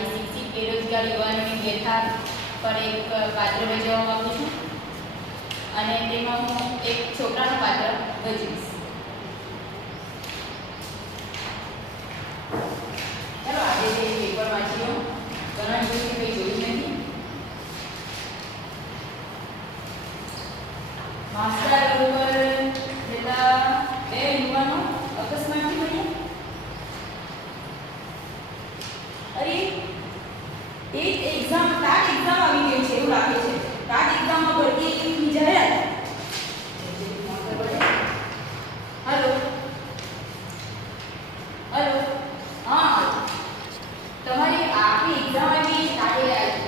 આજે શિક્ષિત બેરોજગાર યુવાનોની વ્યથા પર એક પાત્ર ભજવવા માંગુ છું અને તેમાં હું એક છોકરાનું પાત્ર ભજવીશ. ચાલો આજે જે પેપર વાંચી લો, ઘણા દિવસથી કંઈ જોયું નથી. માસ્ટર ઉપર જતા બે યુવાનો અકસ્માતથી બન્યા. અરે એક એક્ઝામ ટાટ એક્ઝામ આવી ગઈ છે એવું લાગે છે. ટાટ એક્ઝામમાં ભરતીની જાહેરાત. હેલો હેલો, હા તમારી આખી એક્ઝામ આવી ટાટ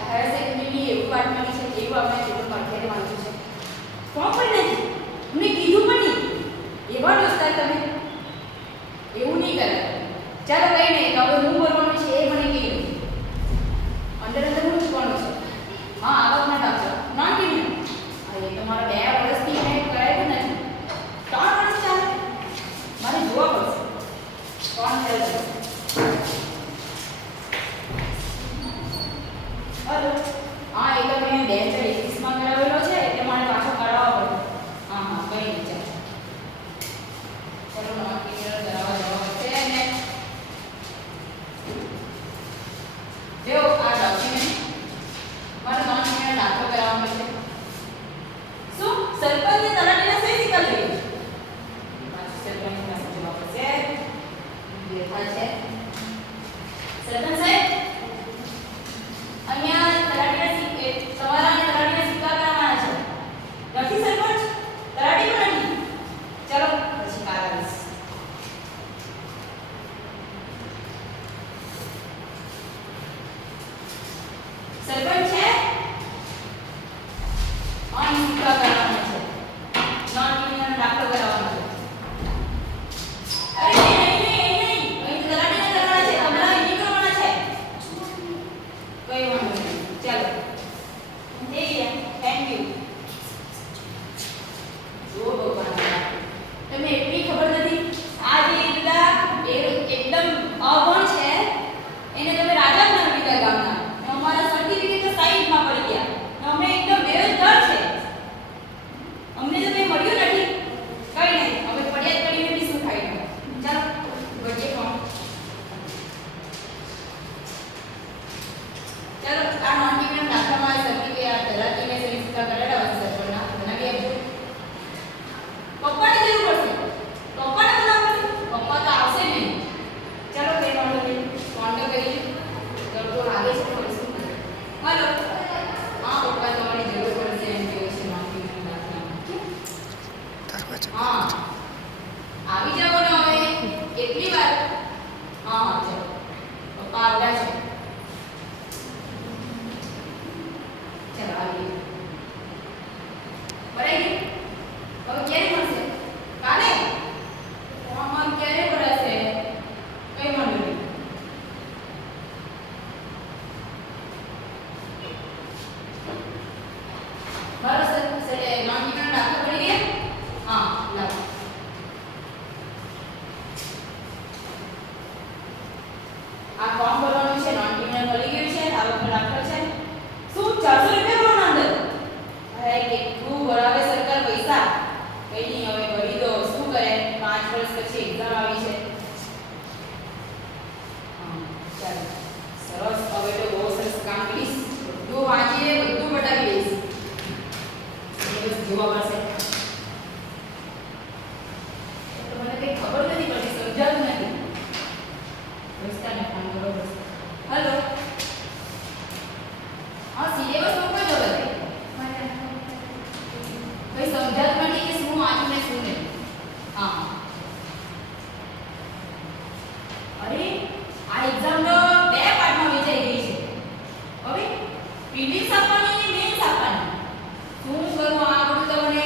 હાયર સેકન્ડરીની એવું પાર્ટ મળી છે, એવું આપણે પેપર પાઠ્યારે વાંચ્યું છે. ફોર્મ પણ નથી, અમને કીધું પણ નહીં. એવા દોસ્તાર તમે એવું નહીં કરે. ચાલો કઈ નહીં, તો હવે હું બોલવાનું છે એ મને કહી દો. અંદર અંદર હું પૂછવાનું છે. હા આવકના દાખલા નોન ક્રિમિનલ. એ તમારા 2 વર્ષથી મેં કરાવ્યું નથી. 3 વર્ષ ચાલે મારે જોવા પડશે કોણ છે. હલો, હા એ તો મેં 2021માં કરાવેલો છે એટલે મારે પાછો કરાવવો પડે. હા હા કઈ નહીં, ચાલો ચલો નોન ક્રિમિનલ કરાવવા જવા પડશે ને. જો આ ડોક્યુમેન્ટ મારે નોન ક્રિમિનલ દાખલો કરાવવાનો છે. શું સરપંચને તલાટીને સહી સિક્કા જોઈએ? પાછું સરપંચ પાસે જવા પડશે. બેઠા છે સરપંચ સાહેબ, અહીંયા તલાટીના તમારા અને તલાટીના સિક્કા કરાવવાના છે. નથી સરપંચ? તલાટી પણ નથી. ચલો પછી કાલ આવીશ. સરપંચ છે? અહીં સિક્કા કરાવવાના છે. નોન ક્રિમિનલ દાખલો કરાવવાનો છે. અરે નહીં નહીં નહીં, અહીં તલાટીને કરવાના છે, તમારા અહીં કરવાના છે. કઈ વાંધો નહીં, ચાલો થઈ ગયા. Thank you. જો ભગવાન, તમને એટલી ખબર નથી આ જે બધા એકદમ અભણ છે એને તમે રાજા બનાવી દીધા ગામના. અમારા સર્ટિફિકેટ તો સાઈડમાં પડી ગયા. અમે એકદમ બેરોજગાર છે. અમને તો કંઈ મળ્યું નથી. કઈ નહીં, અમે ફરિયાદ કરીને બી શું થાય. ચાલો વચ્ચે કોણ. ચાલો આ નોન ક્રિમિનલ દાખલામાં સર્ટિફિકેટ તલાટીને સહી સિક્કા કરેલા હોય સરપંચના બનાવી આપજો. પપ્પાને જરૂર પડશે. પપ્પાને બોલાવવા પડશે. પપ્પા તો આવશે નહીં. ચાલો કઈ વાંધો નહીં, કોન્ટેક્ટ કરી તો લાગે છે થોડું શું. હેલો, હા પપ્પા તમારી જરૂર પડશે એમ કહે છે નોન ક્રિમિનલ દાખલામાં. હા આવી જાઓ ને હવે. કેટલી વાર? હા હા ચાલો પપ્પા આવ્યા છે. ચાલો આવી ભરાઈ ગઈ. હવે ક્યારે મળશે? કાલે? ફોર્મ ક્યારે ભરાશે? કઈ વાંધો નહીં. મારો નોન ક્રિમિનલ દાખલો ભરી ગયા? હા લાવો. આ ફોર્મ ભરવાનું છે. નોન ક્રિમિનલ ભરી ગયું છે. આવકનો દાખલો છે. શું 400 રૂપિયા ભરવાના અંદર? અરે કેટલું ભરાવે સરકાર પૈસા. કઈ નહીં, હવે ભરી દો. શું કરે, 5 વર્ષ પછી એક્ઝામ આવી છે. હા ચાલો સરસ. હવે તો બહુ સરસ કામ કરીશ. બધું વાંચીને બધું બતાવી દઈશ. બસ જોવા મળશે. તો મને કંઈ ખબર નથી પડતી, સમજાતું નથી. દોસ્તારને ફોન કરો બસ. હેલો, હા સિલેબસ મોકલો જો બધે. કઈ સમજાતું નથી કે શું વાંચું ને શું નહીં. હા અરે આ એક્ઝામ તો 2 પાર્ટમાં વહેંચાઈ ગઈ છે. હવે પ્રિલિમ્સ આપવાની અને મેઇન્સ આપવાની. શું કરું આ બધું તો મને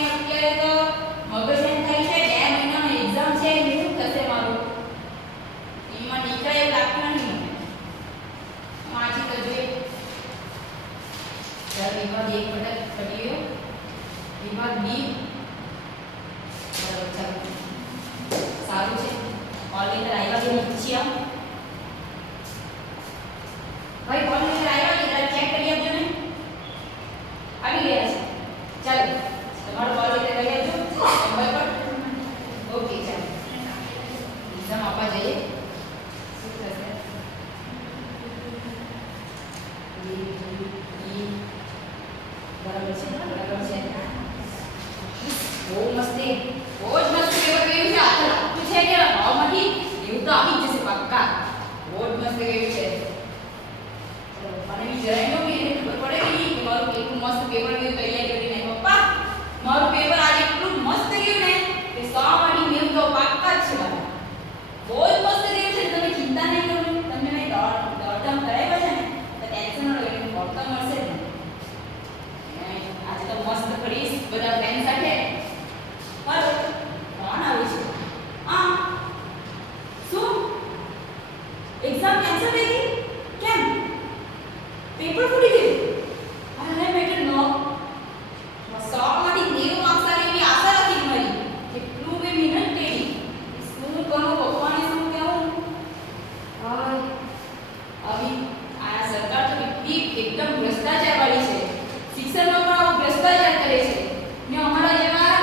મસ્ત ગયું છે. મને બી જરાય નો કે ખબર પડે કે નહીં કે મારું કેટલું મસ્ત પેપર ગયું તૈયાર કરીને. પપ્પા મારું પેપર આજે એટલું મસ્ત ગયું ને કે 100 માંથી 90 તો પાક્કા જ છે મારા. બહુ જ મસ્ત ગયું છે. તમે ચિંતા નહીં કરો. તમને મેં દોડધામ કરાવ્યા છે ને તો ટેન્શન ન લો. એનું ફળ તો મળશે જ ને. આજે તો મસ્ત ફરીશ બધા ફ્રેન્ડ સાથે. બસ કોણ આવ્યું છે? આ શું એક્ઝામ કેન્સલ થઈ ગઈ? કેમ? પેપર ફૂટી ગયું? અરે બેટા નો 100 માંથી 90 માર્ક્સ આવે એવી આશા રાખી મારી. કેટલું મેં મહેનત કરી. શું કરું ભગવાને શું કહેવું? આવી આ સરકાર તો કેટલી એકદમ ભ્રષ્ટાચાર વાળી છે. શિક્ષણમાં પણ આવું ભ્રષ્ટાચાર કરે છે. ને અમારા જેવા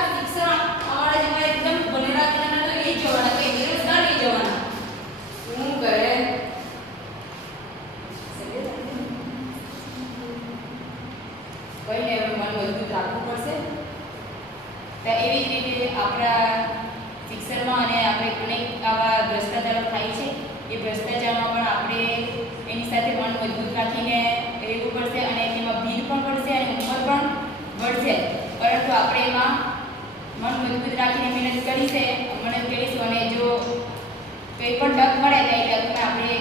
એકદમ ભણેલા ગણેલા તો એ જ જવાના કે બેરોજગાર એ જવાના. શું કરે? કઈ નહીં, હવે મન મજબૂત રાખવું પડશે. તો એવી જ રીતે આપણા શિક્ષણમાં અને આપણે અનેક આવા ભ્રષ્ટાચારો થાય છે. એ ભ્રષ્ટાચારમાં પણ આપણે એની સાથે મન મજબૂત રાખીને રહેવું પડશે અને તેમાં ભીડ પણ પડશે અને ઉંમર પણ વધશે. પરંતુ આપણે એમાં મન મજબૂત રાખીને મહેનત કરીશું અને જો કંઈ પણ તક મળે તો એ તકમાં આપણે